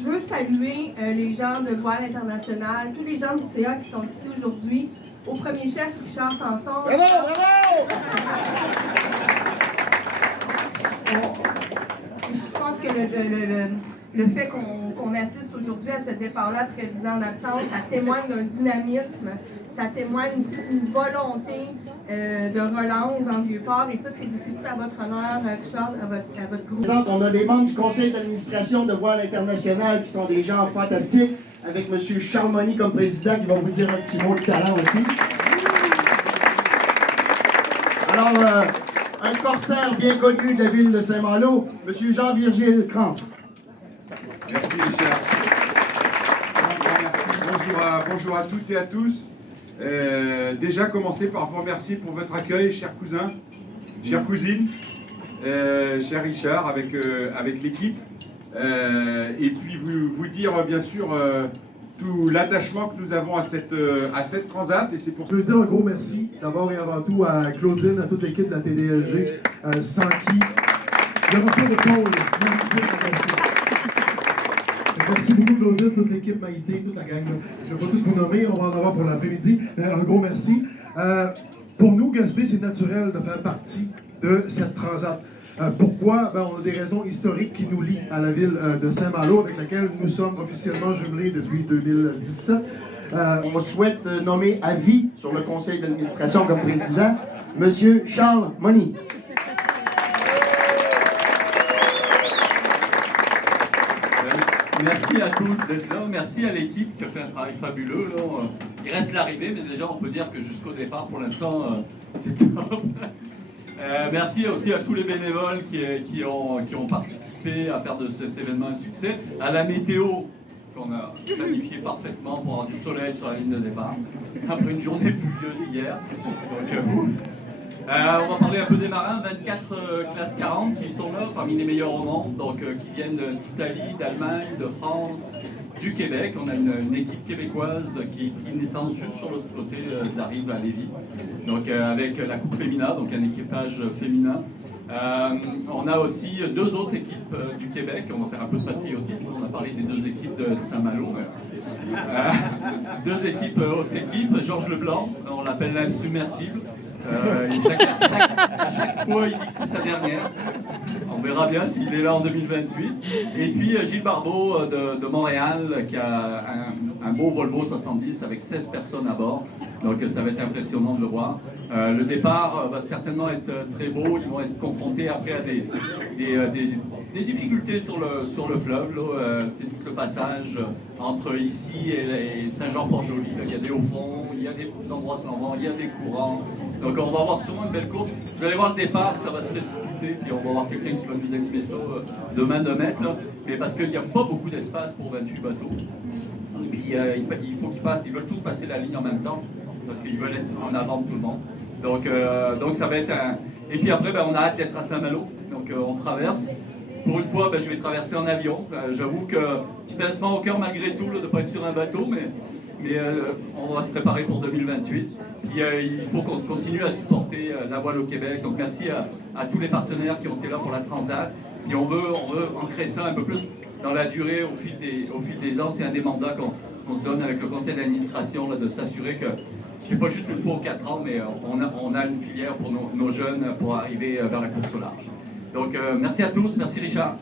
Je veux saluer les gens de Voile International, tous les gens du CA qui sont ici aujourd'hui. Au premier chef, Richard Sanson. Bravo, bravo! Je pense que le fait qu'on assiste aujourd'hui à ce départ-là après 10 ans d'absence, ça témoigne d'un dynamisme, ça témoigne aussi d'une volonté de relance dans le Vieux-Port. Et ça, c'est tout à votre honneur, Richard, à votre groupe. On a des membres du conseil d'administration de Voile International qui sont des gens fantastiques, avec M. Charles Moni comme président qui va vous dire un petit mot de talent aussi. Alors, un corsaire bien connu de la ville de Saint-Malo, M. Jean-Virgile Krantz. Merci Richard. Merci. Bonjour à toutes et à tous. Déjà commencer par vous remercier pour votre accueil, chers cousins, chères cousines, cher Richard, avec l'équipe. Et puis vous dire bien sûr tout l'attachement que nous avons à cette transat. Et c'est pour ça. Je veux dire un gros merci d'abord et avant tout à Claudine, à toute l'équipe de la TDLG, sans qui il n'y aura pas de pôle. Merci beaucoup Claudine, toute l'équipe Maïté, toute la gang. Je ne vais pas tous vous nommer, on va en avoir pour l'après-midi. Un gros merci. Pour nous, Gaspé, c'est naturel de faire partie de cette transat. Pourquoi? On a des raisons historiques qui nous lient à la ville de Saint-Malo, avec laquelle nous sommes officiellement jumelés depuis 2017. On souhaite nommer à vie sur le conseil d'administration comme président M. Charles Moni. Merci à tous d'être là, merci à l'équipe qui a fait un travail fabuleux. Là. Il reste l'arrivée, mais déjà on peut dire que jusqu'au départ, pour l'instant, c'est top. Merci aussi à tous les bénévoles qui ont participé à faire de cet événement un succès, à la météo qu'on a planifié parfaitement pour avoir du soleil sur la ligne de départ, après une journée pluvieuse hier. Donc à vous. On va parler un peu des marins, 24 classes 40 qui sont là, parmi les meilleurs au monde, donc qui viennent d'Italie, d'Allemagne, de France, du Québec. On a une équipe québécoise qui a pris naissance juste sur l'autre côté de la rive à Lévis, donc avec la Coupe Fémina, donc un équipage féminin. On a aussi deux autres équipes du Québec. On va faire un peu de patriotisme. On a parlé des deux équipes de Saint-Malo. Deux équipes, autre équipe. Georges Leblanc, on l'appelle l'insubmersible. À chaque fois, il dit que c'est sa dernière. On verra bien s'il est là en 2028. Et puis Gilles Barbeau de Montréal, qui a un beau Volvo 70 avec 16 personnes à bord. Donc ça va être impressionnant de le voir. Le départ va certainement être très beau. Ils vont être confrontés après à des difficultés sur le fleuve. Tout le passage entre ici et Saint-Jean-Port-Joli. Il y a des hauts fonds, il y a des endroits sans vent, il y a des courants. Donc on va avoir sûrement une belle course. Vous allez voir le départ, ça va se précipiter. Puis on va avoir quelqu'un qui va nous animer ça de main de maître. Mais parce qu'il n'y a pas beaucoup d'espace pour 28 bateaux. Et puis il faut qu'ils passent, ils veulent tous passer la ligne en même temps. Parce qu'ils veulent être en avant de tout le monde. Donc ça va être un... Et puis après, on a hâte d'être à Saint-Malo. Donc on traverse. Pour une fois, je vais traverser en avion. J'avoue que petit pincement au cœur malgré tout de ne pas être sur un bateau, mais on va se préparer pour 2028. Puis, il faut qu'on continue à supporter la voile au Québec. Donc merci à tous les partenaires qui ont été là pour la Transat. Et on veut ancrer ça un peu plus dans la durée au fil des ans. C'est un des mandats qu'on se donne avec le conseil d'administration de s'assurer que c'est pas juste une fois aux 4 ans, mais on a une filière pour nos jeunes pour arriver vers la course au large. Donc merci à tous, merci Richard.